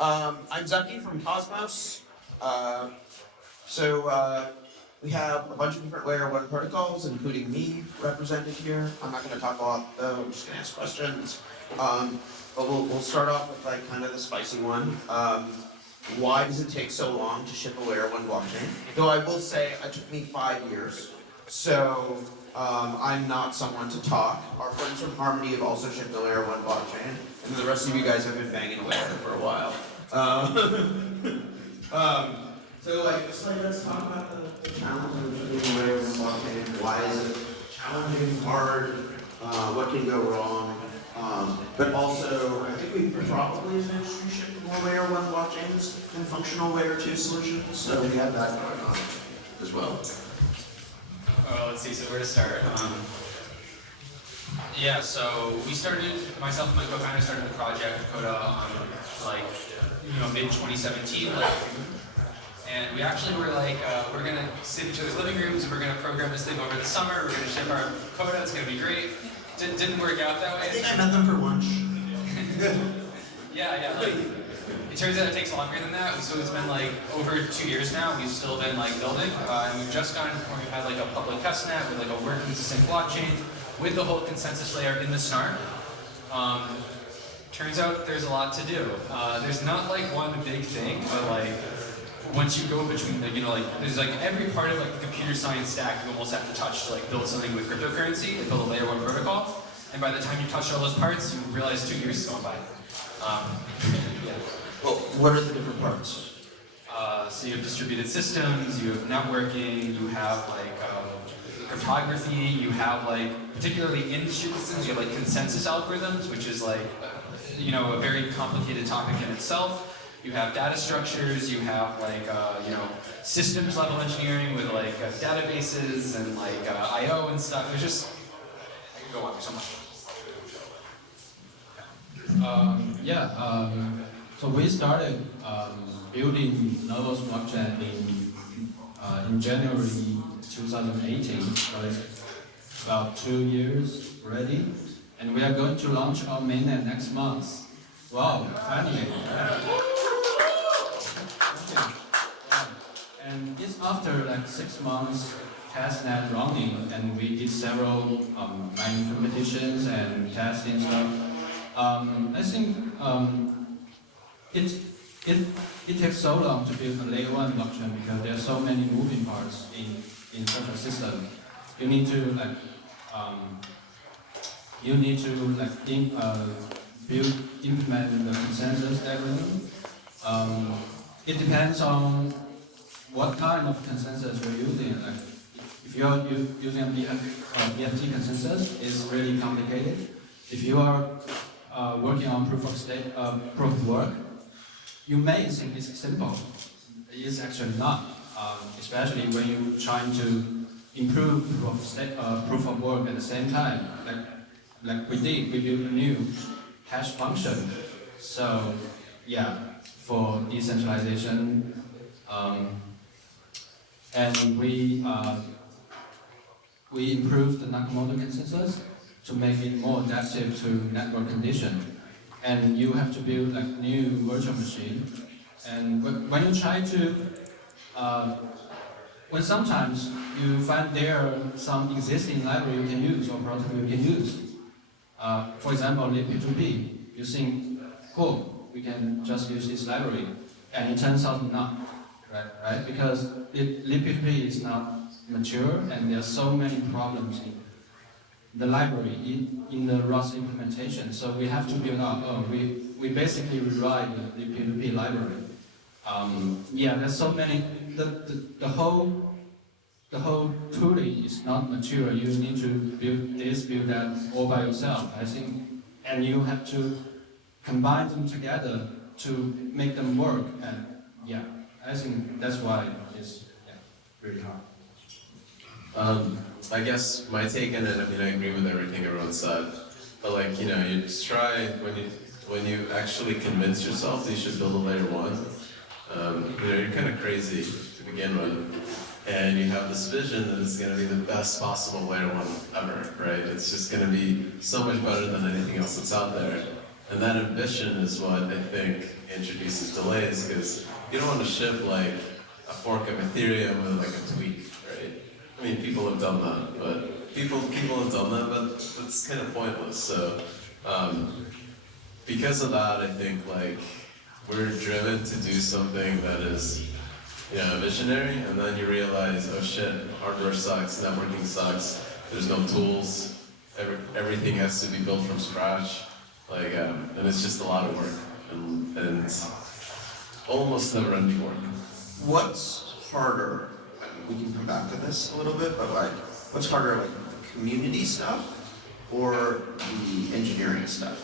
I'm Zaki from Cosmos. We have a bunch of different layer 1 protocols, including me represented here. I'm not going to talk a lot though, I'm just going to ask questions. But we'll start off with like kind of the spicy one. Why does it take so long to ship a layer 1 blockchain? Though I will say it took me 5 years. So I'm not someone to talk. Our friends from Harmony have also shipped a layer 1 blockchain, and then the rest of you guys have been banging away at it for a while. Let's talk about the challenges of shipping a layer 1 blockchain. Why is it challenging, hard? What can go wrong? But also, I think we probably as an industry shipped more layer 1 blockchains than functional layer 2 solutions, so we have that going on as well. Let's see, so where to start? So we started, myself and my co-founder started the project Coda on mid-2017, and we actually were like, we're gonna sit in each other's living rooms and we're gonna program this thing over the summer, we're gonna ship our Coda, it's gonna be great. Didn't work out that way. I think I met them for lunch. It turns out it takes longer than that, so it's been like over 2 years now. We've still been like building, and we've just gotten, we've had like a public testnet with like a working succinct blockchain with the whole consensus layer in the snark. Turns out there's a lot to do. There's not like one big thing, but like once you go between the, there's like every part of like the computer science stack you almost have to touch to like build something with cryptocurrency and build a layer 1 protocol. And by the time you touch all those parts, you realize 2 years has gone by. Well, what are the different parts? So you have distributed systems, you have networking, you have like cryptography, you have like, particularly in distributed systems, you have like consensus algorithms, which is like, a very complicated topic in itself. You have data structures, you have like, systems level engineering with like databases and like I/O and stuff. There's just, I could go on, there's so much. So we started building Nervos blockchain in January 2018, so it's about 2 years already, and we are going to launch our mainnet next month. Wow, finally! And it's after like 6 months testnet running, and we did several mining competitions and testing stuff. I think it takes so long to build a layer 1 blockchain because there are so many moving parts in such a system. You need to implement the consensus algorithm. It depends on what kind of consensus you're using. Like, if you're using a BFT consensus, it's really complicated. If you are working on proof of work, you may think it's simple. It's actually not, especially when you're trying to improve proof of work at the same time. Like we built a new hash function. So for decentralization, and we improved the Nakamoto consensus to make it more adaptive to network condition. And you have to build like new virtual machine. And when you try to, when sometimes you find there are some existing library you can use or protocol you can use. For example, libp2p, you think, cool, we can just use this library. And it turns out not, right? Because libp2p is not mature and there are so many problems in the library, in the Rust implementation. So we have to build up, we basically rewrite the libp2p library. There's so many, the whole tooling is not mature. You need to build this, build that all by yourself, I think. And you have to combine them together to make them work. And I think that's why it's really hard. I guess my take on it, I agree with everything everyone said. But you just try, when you actually convince yourself that you should build a layer 1, you're kind of crazy to begin with. And you have this vision that it's going to be the best possible layer 1 ever, right? It's just going to be so much better than anything else that's out there. And that ambition is what I think introduces delays, because you don't want to ship like a fork of Ethereum with like a tweak, right? I mean, people have done that, but people have done that, but that's kind of pointless. So because of that, I think like we're driven to do something that is, you know, visionary, and then you realize, oh shit, hardware sucks, networking sucks, there's no tools, everything has to be built from scratch, like, and it's just a lot of work, and it's almost never-ending work. What's harder? I mean, we can come back to this a little bit, but like, what's harder, like the community stuff or the engineering stuff?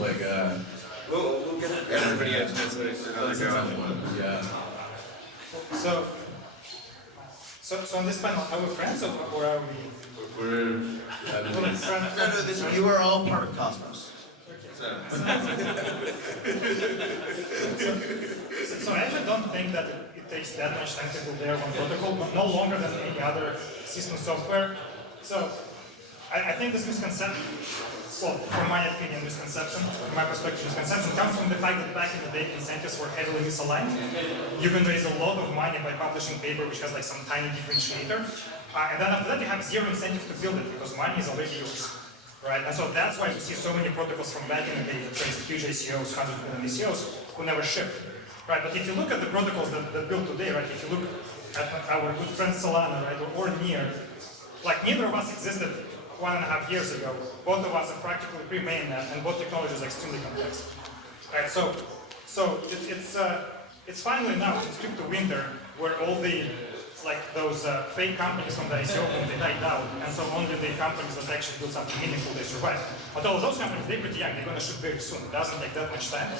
Like, We'll get everybody else to answer that's a tough one, yeah. So on this panel, are we friends or are we? We're enemies. No, you are all part of Cosmos. So I actually don't think that it takes that much time to build their one protocol, but no longer than any other system software. So I think this misconception, well, from my opinion, misconception, from my perspective, misconception comes from the fact that back in the day, incentives were heavily misaligned. You can raise a lot of money by publishing paper which has like some tiny differentiator, and then after that you have zero incentive to build it because money is already yours, right? And so that's why we see so many protocols from back in the day that raised huge ACOs, 100 million ACOs, who never shipped, right? But if you look at the protocols that build today, right? If you look at our good friend Solana, right, or Near, like neither of us existed 1.5 years ago. Both of us are practically pre-mainnet, and both technologies are extremely complex. Right? So it's finally now to skip to winter, where all the those fake companies from the ICO they died out, and so only the companies that actually build something meaningful they survive. But all of those companies, they're pretty young. They're going to ship very soon. It doesn't take that much time.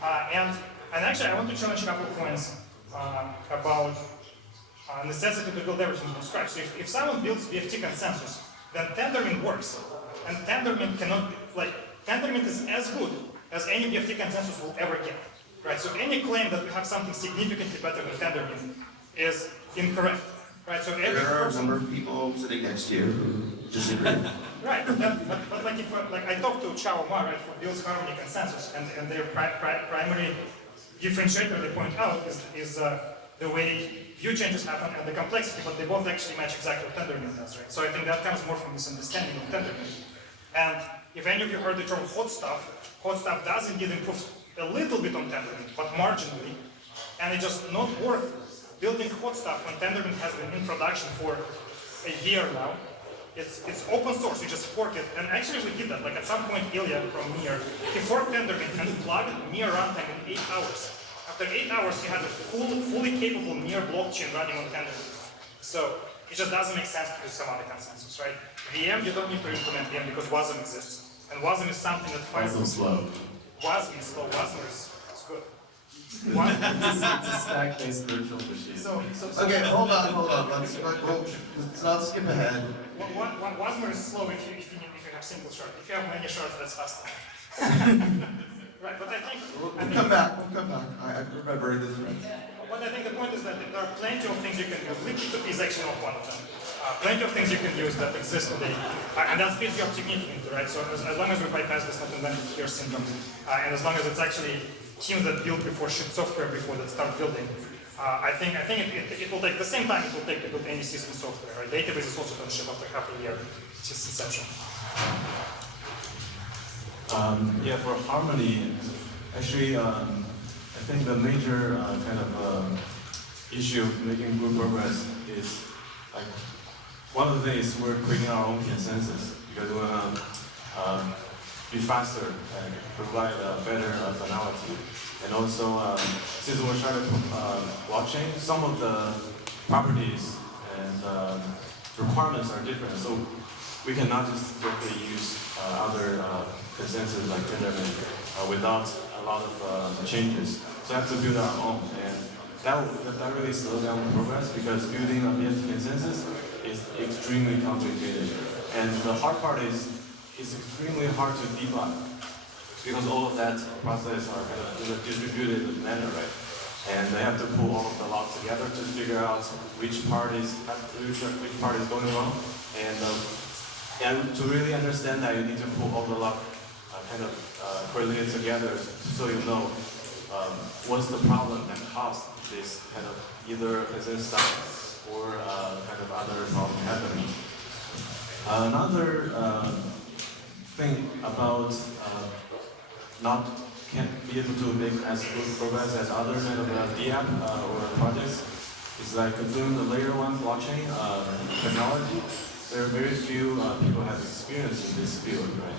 And actually, I want to challenge a couple of points about necessity to build everything from scratch. So if someone builds BFT consensus, then Tendermint works. And Tendermint cannot, Tendermint is as good as any BFT consensus will ever get. Right? So any claim that we have something significantly better than Tendermint is incorrect. Right? So every There are a person, number of people sitting next to you who disagree. right, but like if I talked to Chao Ma, right, who builds Harmony consensus, and their primary differentiator they point out is the way view changes happen and the complexity, but they both actually match exactly what Tendermint does, right? So I think that comes more from this understanding of Tendermint. And if any of you heard the term hot stuff does indeed improve a little bit on Tendermint, but marginally, and it's just not worth building hot stuff when Tendermint has been in production for a year now. It's open source, you just fork it, and actually we did that. Like at some point, Ilya from Mir, he forked Tendermint and plugged Mir runtime in 8 hours. After 8 hours, he had a fully capable Mir blockchain running on Tendermint. So it just doesn't make sense to use some other consensus, right? VM, you don't need to implement VM because WASM exists. And WASM is something that WASM slow. WASM is slow, WASM is good. It's a stack-based virtual machine. So Okay, hold on. Let's not skip ahead. WASM is slow if you have single shard. If you have many shards, that's faster. Right, but I think... We'll come back. I remember this right. But I think the point is that there are plenty of things you can use. Liquid is actually not one of them. Plenty of things you can use that exist today. And that speeds you up significantly, right? So as long as we bypass this not invented here syndrome, and as long as it's actually teams that build before ship software before that start building, I think it will take the same time it will take to build any system software, right? Databases also don't ship after half a year since inception. Yeah, for Harmony, actually, I think the major issue of making good progress is one of the things we're creating our own consensus because we want to be faster and provide a better finality. And also, since we're trying to blockchain, some of the properties and requirements are different. So we cannot just directly use other consensus like Tendermint without a lot of changes. So I have to build our own, and that really slows down the progress because building a BFT consensus is extremely complicated. And the hard part is it's extremely hard to debug because all of that process are kind of in a distributed manner, right? And they have to pull all of the logs together to figure out which part is going wrong. And And to really understand that, you need to pull all the lock kind of correlated together so you know what's the problem that caused this kind of either consensus stuff or kind of other problem happening. Another thing about not can't be able to make as good progress as other kind of DApp or projects is like doing the layer 1 blockchain technology. There are very few people have experience in this field, right?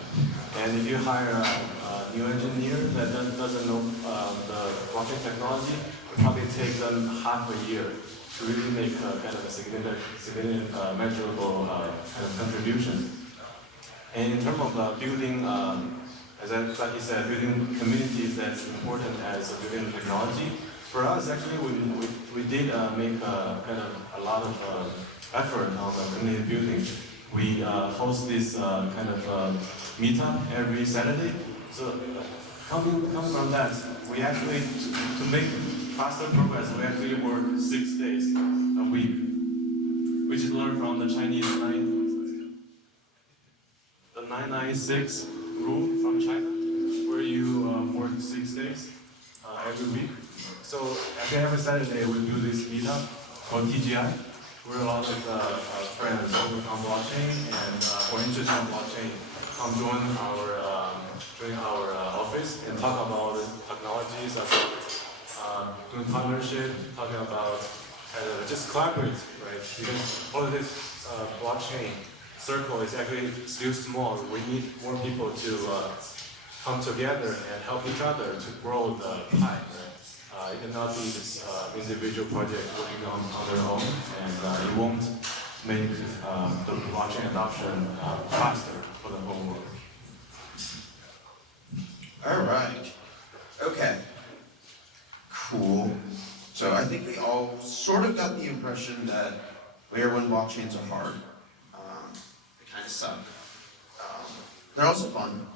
And if you hire a new engineer that doesn't know the blockchain technology, it will probably take them half a year to really make kind of a significant measurable kind of contribution. And in terms of building, as Zaki said, building communities that's important as building technology. For us, actually, we did make kind of a lot of effort on community building. We host this kind of meetup every Saturday. So coming from that, we actually, to make faster progress, we actually work 6 days a week, which is learned from the Chinese 996 rule from China, where you work 6 days every week. So every Saturday we do this meetup called TGI. We're a lot of friends on blockchain and who are interested in blockchain come join our office and talk about technologies, about doing partnership, talking about just collaborate, right? Because all of this blockchain circle is actually still small. We need more people to come together and help each other to grow the pie. Right? It cannot be this individual project working on their own, and it won't make the blockchain adoption faster for the whole world. All right. Okay. Cool. So I think we all sort of got the impression that layer 1 blockchains are hard. They kind of suck. They're also fun.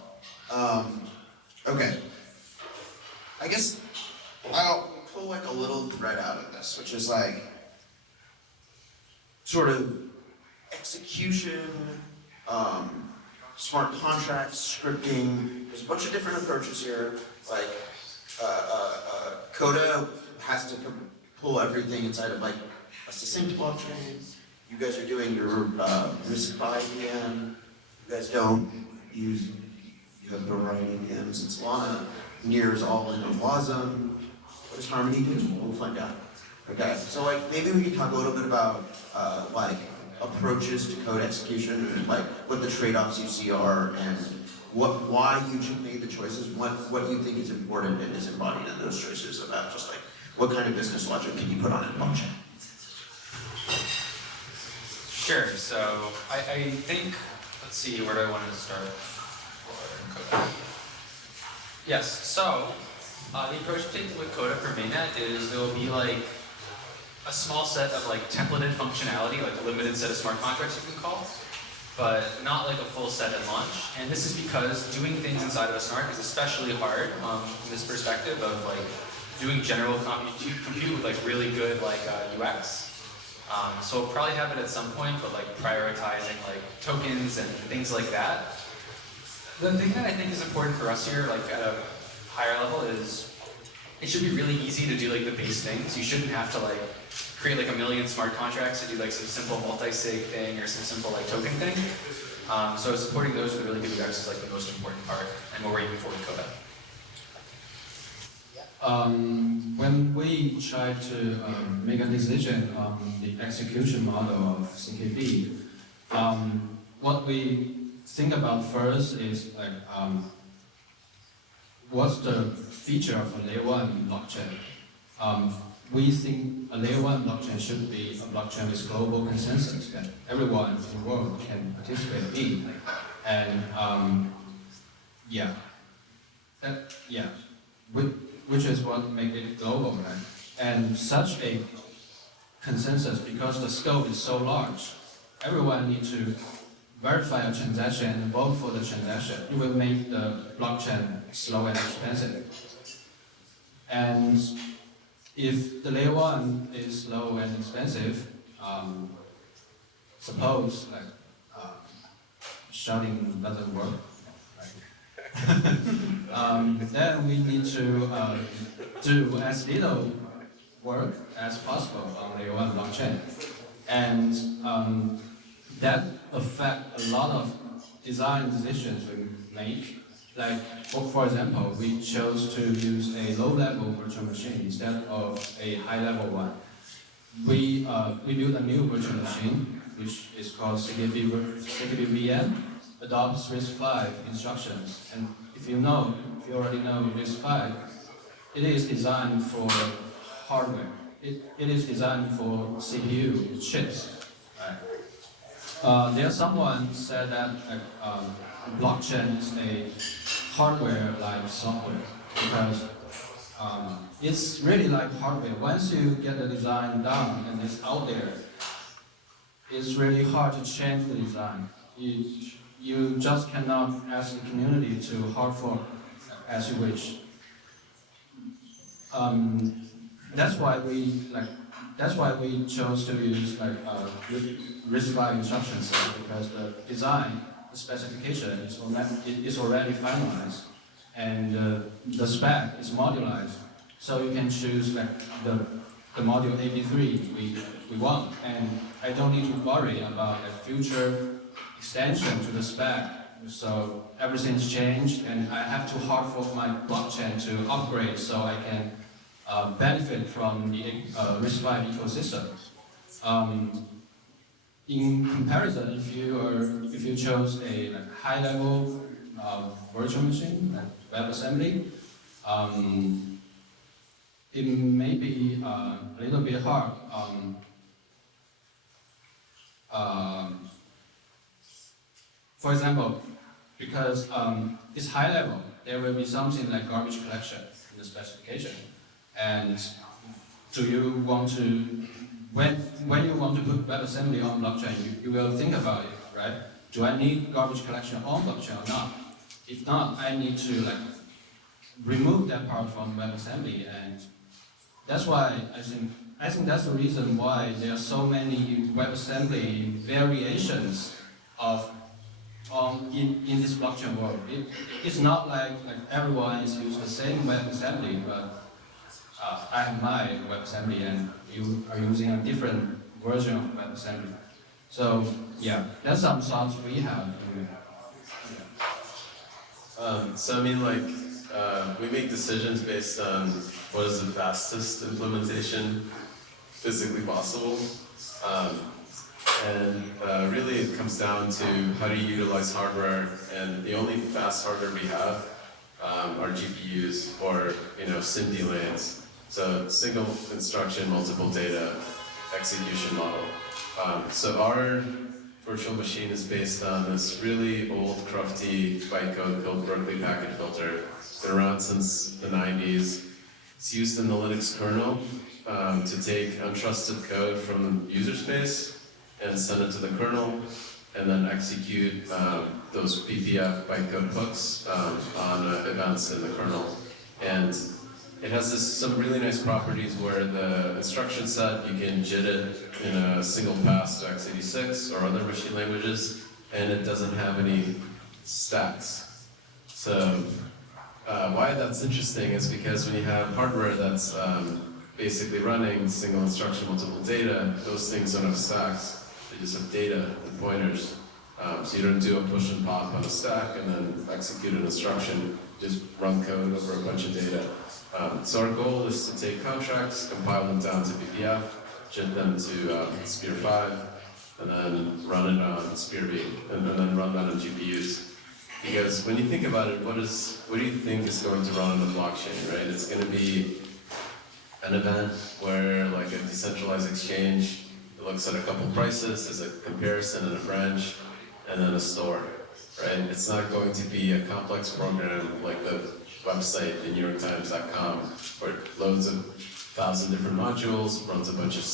Okay. I guess I'll pull like a little thread out of this, which is like sort of execution, smart contracts, scripting. There's a bunch of different approaches here. Like Coda has to pull everything inside of like a succinct blockchain. You guys are doing your RISC-V VM. You guys don't. You have a variety of VMs in Solana. Near is all in Wasm. What does Harmony do? We'll find out. Okay, so like maybe we can talk a little bit about like approaches to code execution and like what the trade-offs you see are and why you made the choices, what you think is important and is embodied in those choices about just like what kind of business logic can you put on a blockchain? Sure, so I think, let's see, where do I want to start? Yes, so the approach taken with Coda for mainnet is there will be like a small set of like templated functionality, like a limited set of smart contracts you can call, but not like a full set at launch. And this is because doing things inside of a snark is especially hard from this perspective of like doing general compute with like really good like UX. So we'll probably have it at some point, but like prioritizing like tokens and things like that. The thing that I think is important for us here, like at a higher level, is it should be really easy to do like the base things. You shouldn't have to like create like a million smart contracts to do like some simple multi-sig thing or some simple like token thing. So supporting those with really good UX is like the most important part, and what we're aiming for with Coda. When we try to make a decision on the execution model of CKB, what we think about first is like what's the feature of a layer 1 blockchain? We think a layer 1 blockchain should be a blockchain with global consensus that everyone in the world can participate in. And which is what makes it global, right? And such a consensus, because the scope is so large, everyone needs to verify a transaction and vote for the transaction. It will make the blockchain slow and expensive. And if the layer 1 is slow and expensive, suppose like sharding doesn't work. Then we need to do as little work as possible on layer 1 blockchain. And that affects a lot of design decisions we make. Like, for example, we chose to use a low-level virtual machine instead of a high-level one. We built a new virtual machine, which is called CKBVM, adopts RISC-V instructions. And if you already know RISC-V, it is designed for hardware. It is designed for CPU chips. Right? There's someone said that blockchain is a hardware-like software because it's really like hardware. Once you get the design done and it's out there, it's really hard to change the design. You just cannot ask the community to hard fork as you wish. That's why we chose to use RISC-V instruction set, because the design, the specification is already finalized, and the spec is modularized. So you can choose the module AB3 we want, and I don't need to worry about a future extension to the spec. So everything's changed, and I have to hard fork my blockchain to upgrade so I can benefit from the RISC-V ecosystem. In comparison, if you chose a high-level virtual machine like WebAssembly, it may be a little bit hard. For example, because it's high level, there will be something like garbage collection in the specification. And do you want to, when you want to put WebAssembly on blockchain, you will think about it, right? Do I need garbage collection on blockchain or not? If not, I need to remove that part from WebAssembly, and that's why I think that's the reason why there are so many WebAssembly variations in this blockchain world. It's not like everyone is using the same WebAssembly, but I have my WebAssembly and you are using a different version of WebAssembly. So yeah, that's some thoughts we have. So I mean, we make decisions based on what is the fastest implementation physically possible. Really it comes down to how do you utilize hardware, and the only fast hardware we have are GPUs or SIMD lanes. So single instruction, multiple data execution model. So our virtual machine is based on this really old, crufty bytecode called Berkeley packet filter. It's been around since the 90s. It's used in the Linux kernel to take untrusted code from user space and send it to the kernel, and then execute those PPF bytecode hooks on events in the kernel. And it has some really nice properties where the instruction set, you can JIT it in a single pass to x86 or other machine languages, and it doesn't have any stacks. So why that's interesting is because when you have hardware that's basically running single instruction, multiple data, those things don't have stacks. They just have data and pointers. So you don't do a push and pop on a stack and then execute an instruction, just run code over a bunch of data. So our goal is to take contracts, compile them down to PPF, JIT them to Spear 5, and then run it on Spear B, and then run that on GPUs. Because when you think about it, what do you think is going to run on the blockchain, right? It's going to be an event where, like a decentralized exchange, it looks at a couple prices, there's a comparison and a branch, and then a store, right? It's not going to be a complex program like the website, the NewYorkTimes.com, where it loads 1,000 different modules, runs a bunch of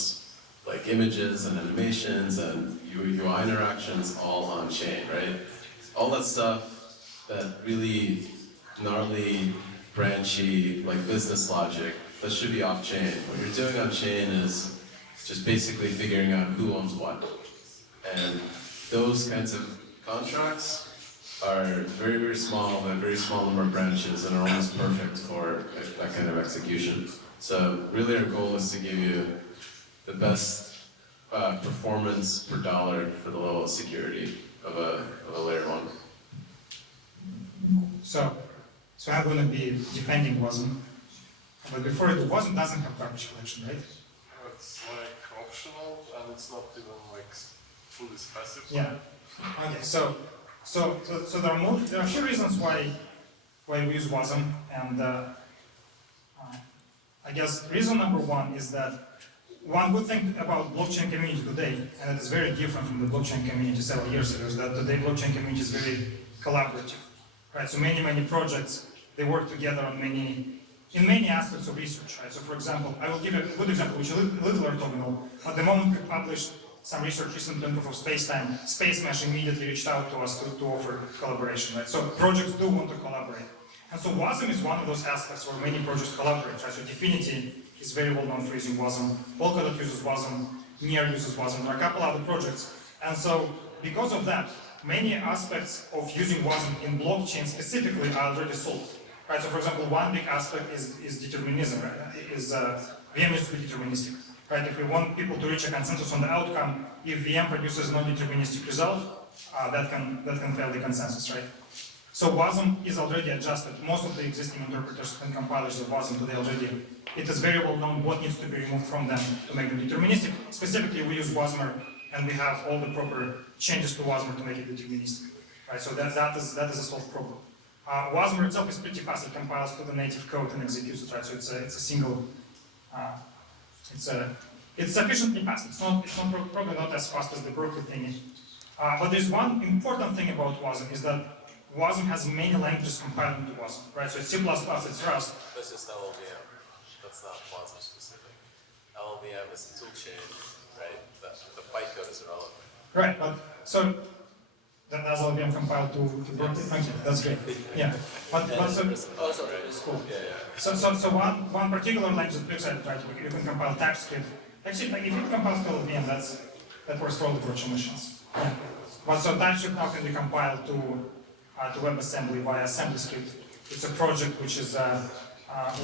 images and animations and UI interactions all on chain, right? All that stuff, that really gnarly, branchy, business logic, that should be off chain. What you're doing on chain is just basically figuring out who owns what. And those kinds of contracts are very, very small, and very small number of branches, and are almost perfect for that kind of execution. So really our goal is to give you the best performance per dollar for the level of security of a layer 1. So I'm going to be defending WASM, but before it wasn't doesn't have garbage collection, right? It's like optional and it's not even like fully specified. Yeah. Okay. So there are a few reasons why we use WASM, and I guess reason number one is that one good thing about blockchain community today, and it is very different from the blockchain community several years ago, is that today blockchain community is very collaborative, right? So many projects, they work together on in many aspects of research, right? So for example, I will give a good example, which is a little orthogonal. At the moment we published some research recently on proof of space-time, Space Mesh immediately reached out to us to offer collaboration, right? So projects do want to collaborate. And so WASM is one of those aspects where many projects collaborate, right? So Dfinity is very well known for using WASM, Polkadot uses WASM, Near uses WASM, there are a couple other projects. And so because of that, many aspects of using WASM in blockchain specifically are already solved. Right, so for example, one big aspect is determinism, right? VM needs to be deterministic. Right? If we want people to reach a consensus on the outcome, if VM produces non-deterministic result, that can fail the consensus, right? So WASM is already adjusted. Most of the existing interpreters and compilers of WASM today already, it is very well known what needs to be removed from them to make them deterministic. Specifically, we use WASMer, and we have all the proper changes to WASMer to make it deterministic. Right? So that is a solved problem. WASMer itself is pretty fast. It compiles to the native code and executes it, right? So it's a single. It's sufficiently fast. It's probably not as fast as the Berkeley thingy. But there's one important thing about WASM is that WASM has many languages compiled into WASM, right? So it's C++, it's Rust. That's just LLVM. That's not WASM specific. LLVM is the toolchain, right? The bytecode is irrelevant. Right, but so that has all been compiled to Berkeley. Thank you. That's great. Yeah, but so it's cool. So one particular language that looks at it, right? You can compile TypeScript. Actually, like if it compiles to LLVM, that works for all the virtual machines. Yeah. But so TypeScript now can be compiled to WebAssembly via AssemblyScript. It's a project which is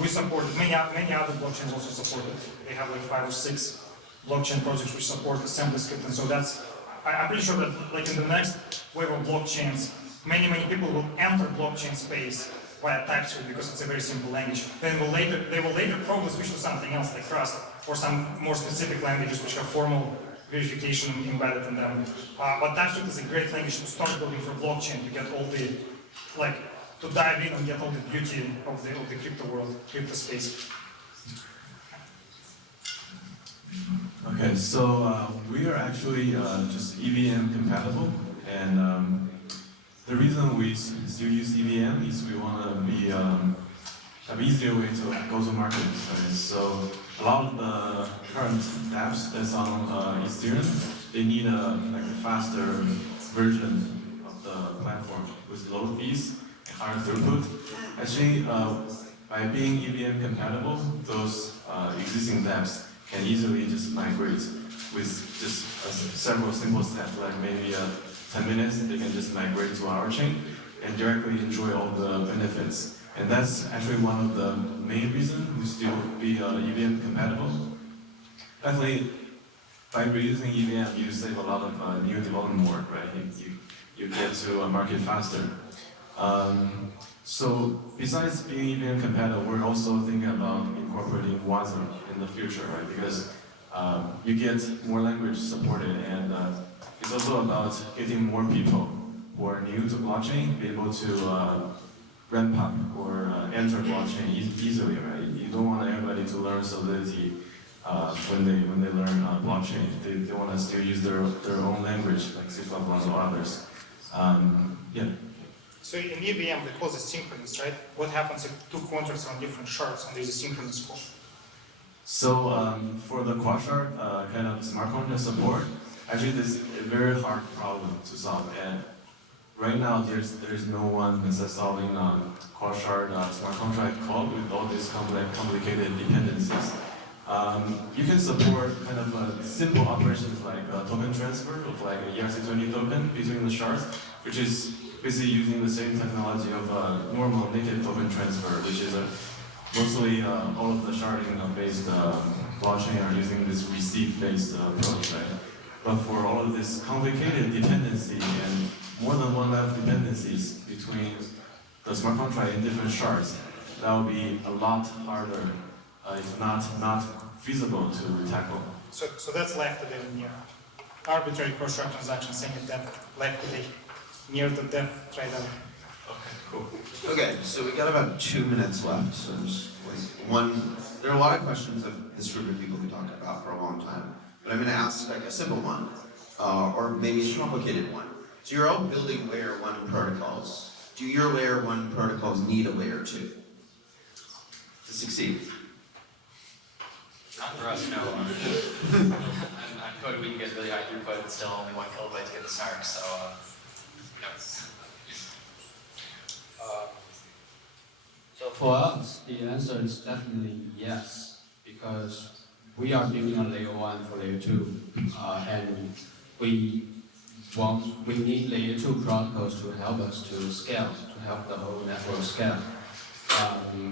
we support it. Many other blockchains also support it. They have like 5 or 6 blockchain projects which support AssemblyScript, and so I'm pretty sure that like in the next wave of blockchains, many people will enter blockchain space via TypeScript because it's a very simple language. Then they will later probably switch to something else like Rust or some more specific languages which have formal verification embedded in them. But TypeScript is a great language to start building for blockchain to get all the to dive in and get all the beauty of the crypto world, crypto space. Okay, so we are actually just EVM compatible, and the reason we still use EVM is we want to be have easier way to go to market. Right? So a lot of the current apps that's on Ethereum, they need a faster version of the platform with low fees and higher throughput. Actually, by being EVM compatible, those existing apps can easily just migrate with just several simple steps, like maybe 10 minutes, they can just migrate to our chain and directly enjoy all the benefits. And that's actually one of the main reasons we still be EVM compatible. Definitely, by reusing EVM, you save a lot of new development work, right? You get to market faster. So besides being EVM compatible, we're also thinking about incorporating WASM in the future, right? Because you get more language supported, and it's also about getting more people who are new to blockchain be able to ramp up or enter blockchain easily, right? You don't want everybody to learn Solidity when they learn blockchain. They want to still use their own language, like C++ or others. Yeah. So in EVM, they call this synchronous, right? What happens if 2 contracts are on different shards and there's a synchronous call? So for the quad shard kind of smart contract support, actually this is a very hard problem to solve. And right now there's no one that's solving quad shard smart contract call with all these complicated dependencies. You can support kind of simple operations like token transfer of like a ERC20 token between the shards, which is basically using the same technology of normal native token transfer, which is mostly all of the sharding-based blockchain are using this receipt-based approach, right? But for all of this complicated dependency and more than one level dependencies between the smart contract in different shards, that will be a lot harder, if not feasible to tackle. So that's left to the near arbitrary cross-shard transaction, saying that left to the near the depth trader. Okay, cool. Okay, so we got about 2 minutes left. So there's like one. There are a lot of questions that this group of people could talk about for a long time, but I'm going to ask like a simple one, or maybe a complicated one. So you're all building layer 1 protocols. Do your layer 1 protocols need a layer 2 to succeed? Not for us, no. On Coda, we can get really high throughput, but still only 1 kilobyte to get the snark, so no. So for us, the answer is definitely yes, because we are building on layer 1 for layer 2, and we need layer 2 protocols to help us to scale, to help the whole network scale.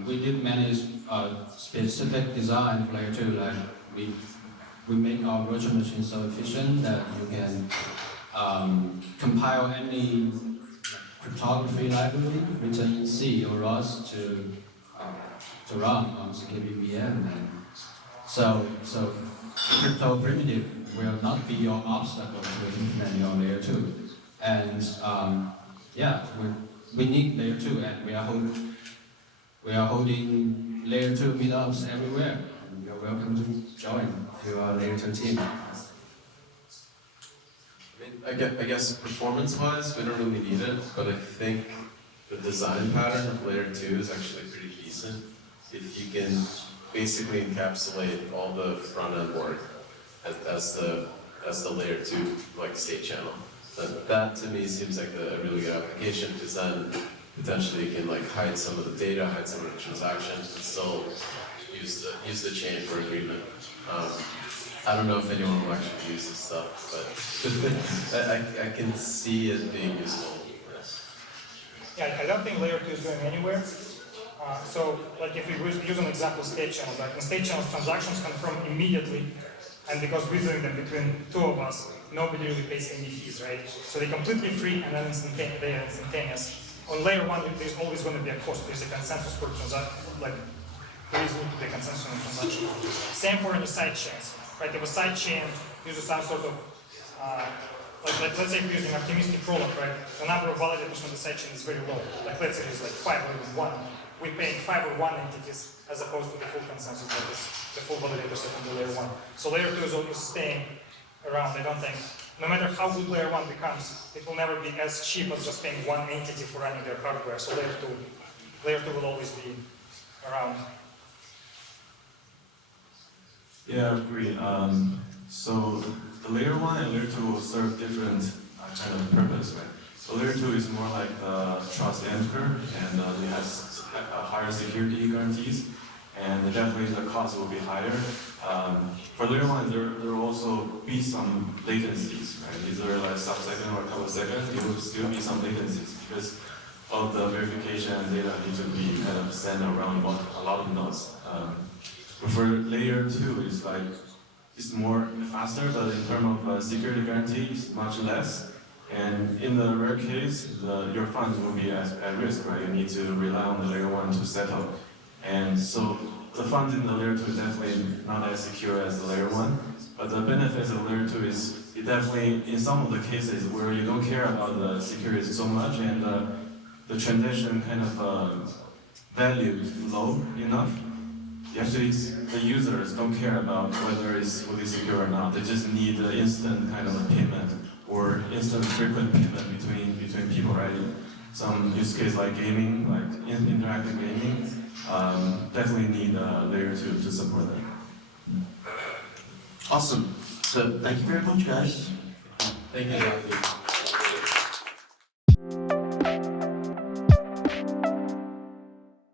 We did many specific design for layer 2, like we make our virtual machine so efficient that you can compile any cryptography library written in C or ROS to run on SFBW. So crypto primitive will not be your obstacle to implement your layer 2. And yeah, we need layer 2, and we are holding layer 2 meetups everywhere. And you're welcome to join if you are a layer 2 team. I guess performance-wise, we don't really need it, but I think the design pattern of layer 2 is actually pretty decent. If you can basically encapsulate all the front-end work as the layer 2 like state channel, then that to me seems like a really good application, because then potentially you can like hide some of the data, hide some of the transactions, and still use the chain for agreement. I don't know if anyone will actually use this stuff, but I can see it being useful. Yeah, I don't think layer 2 is going anywhere. So, like if we use an example state channels, like in state channels, transactions confirm immediately, and because we're doing them between 2 of us, nobody really pays any fees, right? So they're completely free and then they are instantaneous. On layer 1, there's always going to be a cost. There's a consensus for transaction, like there is going to be a consensus on transaction. Same for any side chains. Right, if a side chain uses some sort of, like let's say if we're using optimistic rollup, right, the number of validators on the side chain is very low. Like let's say it's like 5 or even 1. We're paying 5 or 1 entities as opposed to the full consensus, that is the full validator set on the layer 1. So layer 2 is always staying around. I don't think, no matter how good layer 1 becomes, it will never be as cheap as just paying 1 entity for running their hardware. So layer 2 will always be around. Yeah, I agree. So the layer 1 and layer 2 will serve different kind of purpose, right? So layer 2 is more like the trust anchor, and it has higher security guarantees, and definitely the cost will be higher. For layer 1, there will also be some latencies, right? Either like sub-second or a couple of seconds, it will still be some latencies because of the verification and data need to be kind of sent around a lot of nodes. For layer 2, it's more faster, but in terms of security guarantee, it's much less. And in the rare case, your funds will be at risk, right? You need to rely on the layer 1 to settle. And so the funds in the layer 2 is definitely not as secure as the layer 1. But the benefits of layer 2 is it definitely, in some of the cases where you don't care about the security so much and the transaction kind of value is low enough, actually, the users don't care about whether it's fully secure or not. They just need the instant kind of payment or instant frequent payment between people, right? Some use case like gaming, like interactive gaming, definitely need layer 2 to support that. Awesome. So thank you very much, guys. Thank you, Zaki.